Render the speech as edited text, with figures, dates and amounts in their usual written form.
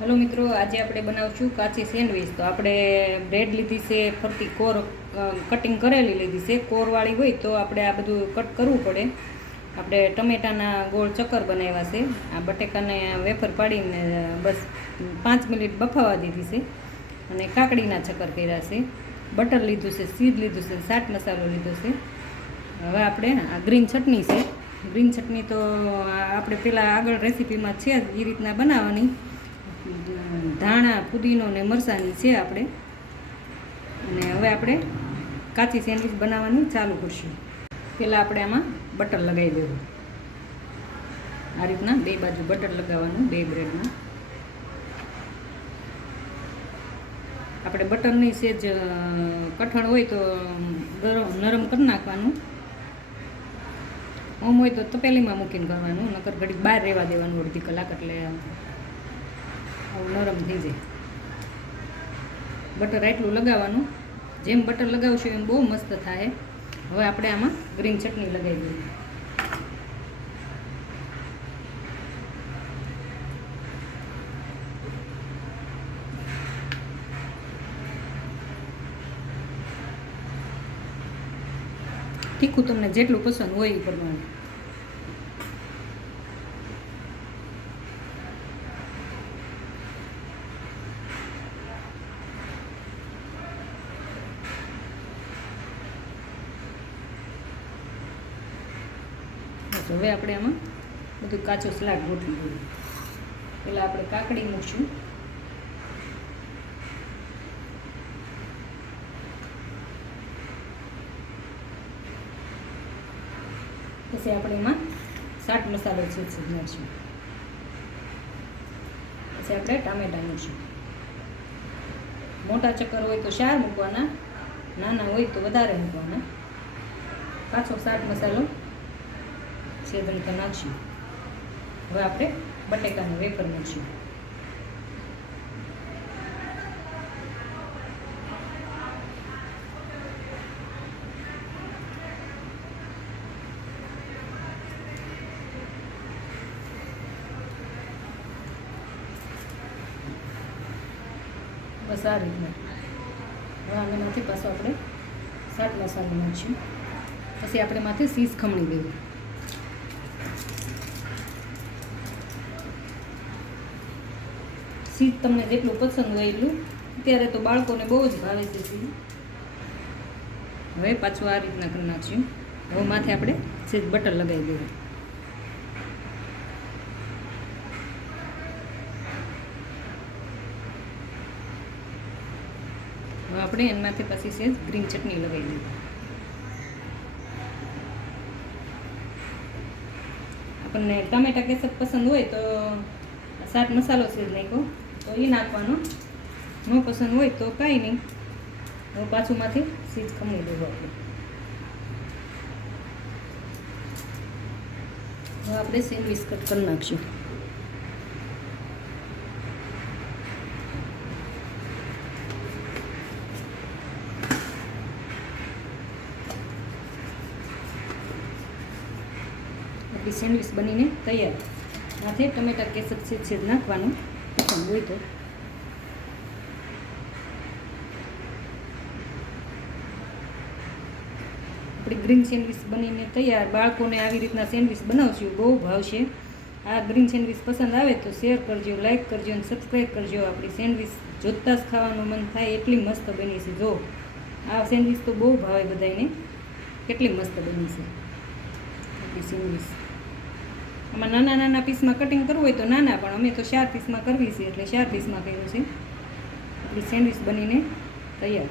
Hello મિત્રો, આજે આપણે બનાવશું કાચી સેન્ડવીચ. તો આપણે બ્રેડ લીધી છે, ફરતી કોર કટિંગ કરેલી લીધી છે. કોરવાળી હોય તો આપણે આ બધું કટ કરવું પડે. આપણે ટમેટાના ગોળ ચક્કર બનાવ્યા છે. આ બટેકાને વેફર પાડીને બસ 5 મિનિટ બફાવા દીધી છે અને કાકડીના ચક્કર કર્યા છે. બટર લીધું છે, સીધ લીધું છે, ચાટ મસાલો લીધો છે. હવે આપણે આ ગ્રીન ચટણી છે. ગ્રીન ચટણી તો આપણે પહેલાં આગળ રેસીપીમાં છે જ એ રીતના બનાવવાની. ધાણા, પુદીનો ને મરચાંની છે આપણે. અને હવે આપણે કાચી સેન્ડવીચ બનાવવાની ચાલુ કરશું. પહેલાં આપણે આમાં બટર લગાવી દેવું. આ રીતના બે બાજુ બટર લગાવવાનું, બે બ્રેડમાં. આપણે બટરની સેજ કઠણ હોય તો નરમ કરી નાખવાનું. ઓમ હોય તો તપેલીમાં મૂકીને કરવાનું, નકર ઘડીક બહાર રહેવા દેવાનું અડધી કલાક, એટલે નરમ થઈ જાય. બટર આટલું લગાવવાનું. જેમ બટર લગાવશું એમ બહુ મસ્ત થાય. હવે આપણે આમાં ગ્રીન ચટણી લગાવી દઈએ. તીખું તમને જેટલું પસંદ હોય એ પ્રમાણે. હવે આપણે આમાં બધું કાચો સલાડ ગોઠવી દઈએ. પહેલાં આપણે કાકડી મૂકશું. પછી આપણે એમાં ચાટ મસાલો છે નાખશું. પછી આપણે ટામેટાં મૂકશું. મોટા ચક્કર હોય તો 4 મૂકવાના, નાના હોય તો વધારે મૂકવાના. કાચો ચાટ મસાલો સેદન તો નાખશું. હવે આપણે બટેકાનું વેફર મૂકશું. બસ આ રીતના. હવે આનામાંથી પાછો આપણે ચાટ મસાલો નાખશું. પછી આપણે માથે ચીઝ ખમણી દેવું. ચીઝ તમને જેટલું પસંદ હોય એટલું. અત્યારે તો બાળકોને બહુ જ ભાવે છે ચીઝ. હવે પાછું આ રીતના કરી નાખશું. હવે માથે આપણે ચીઝ બટર લગાવી દેવું. હવે આપણે એનામાંથી પછી સેજ ગ્રીન ચટણી લગાવી દઈએ. આપણને ટામેટા કેસર પસંદ હોય તો ચાટ મસાલો છે નાખ્યો તો એ નાખવાનો. ન પસંદ હોય તો કાંઈ નહીં. હવે પાછુંમાંથી ચીઝ ખમણી દેવું આપણે. હવે આપણે સેન્ડવીચ કટ કરી નાખશું. આપણી સેન્ડવીચ બનીને તૈયાર. માથે ટમેટા કેસર છે નાખવાનું પસંદ હોય તો. આપણી ગ્રીન સેન્ડવીચ બનીને તૈયાર. બાળકોને આવી રીતના સેન્ડવીચ બનાવશું, બહુ ભાવશે. આ ગ્રીન સેન્ડવીચ પસંદ આવે તો શેર કરજો, લાઈક કરજો અને સબસ્ક્રાઈબ કરજો. આપણી સેન્ડવીચ જોતાં જ ખાવાનું મન થાય એટલી મસ્ત બની છે. જો આ સેન્ડવીચ તો બહુ ભાવે બધાને. કેટલી મસ્ત બની છે આપણી સેન્ડવીચ. આમાં નાના નાના પીસમાં કટિંગ કરવું હોય તો નાના, પણ અમે તો 4 પીસમાં કરવી છે એટલે 4 પીસમાં કર્યું છે. આપણી સેન્ડવીચ બનીને તૈયાર.